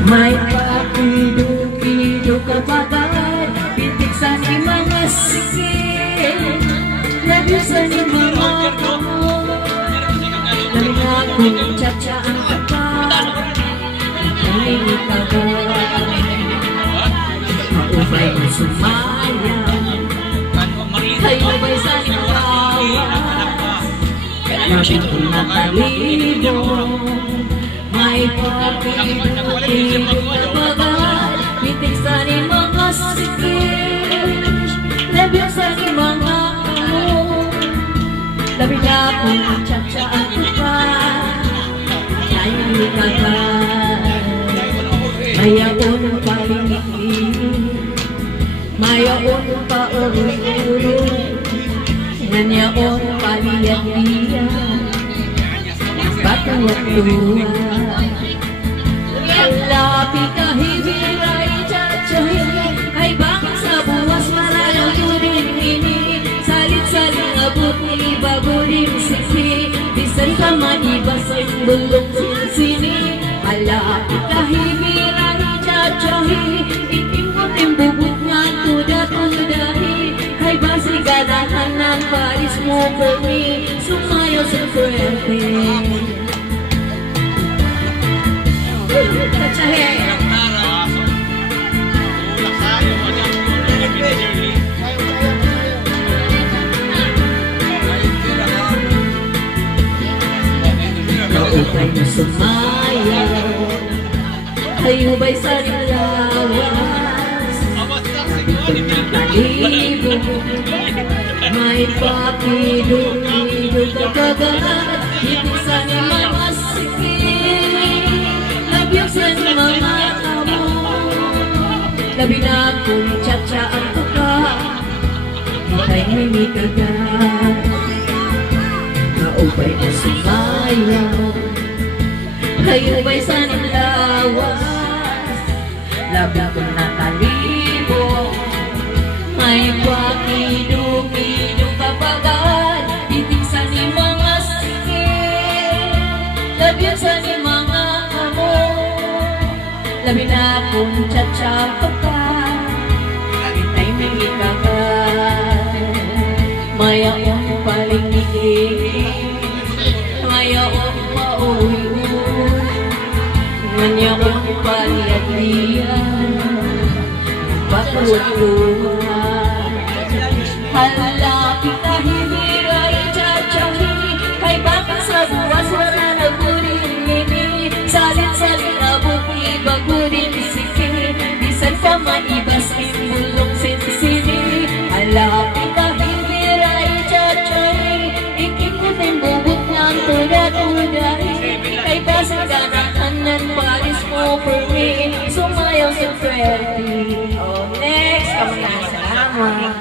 May pakido-kido kapagad, pitik sa ni mga sikit, labisan ni mga kamot, labi na kung tsatsaan ka pa, hindi ka ba, maubay mo sumayang, kayo ba'y sa limawas, labi ko na talibo. May pakido-kido kapagad, pitik sa ni mga sikit, labisan ni mga kamot, labi na kung tsatsaan ko pa, hindi ka ba, mayaon palingit, mayaon pa uri-uri, nanyaon paliyat-liyat, batuwa-tuwa. Lapi kahibiray tsatsay, ay baka sa buwas malayang turin ini, salit-saling abot ni bagurin sisi, bisan ka manibas ay bulong sinsini. Lapi kahibiray tsatsay, itim-putim bubut nga tuda-tudahi, ay basi gadahan ng paris mo for me, sumayaw sa swerte. Kaupay na sumayaw, kayo ba'y sa nilawas, kalibo, may pakido-kido kapagad, pitik sa ni mga sikit, labisan ni mga kamot, labi na kung tsatsaan ko ka, hintay may kagad. Kaupay na sumayaw, kayo ba'y sa nilawas, labi ko na talibo, may pakido-kido kapagad, pitik sa ni mga sikit, labisan ni mga kamot, labi na kung tsatsaan ko ka, hintay may kagad. Mayaon palingit, mayaon pauwi-uwi, nanyaon paliyat-liyat, batuwa-tuwa. Halapi kahibiray tsatsay, kay baka sa buwas wala nagurin-ini, salit-salit abot ni bagurin sikit, bisan pa maibas bulong sinsini. Halapi kahibiray tsatsay, ikim-putim bubut ng tuda-tudahi, kay basa ganahan ng paris mo for me, sumayaw sa swerte. Oh, next, kamay na salamat.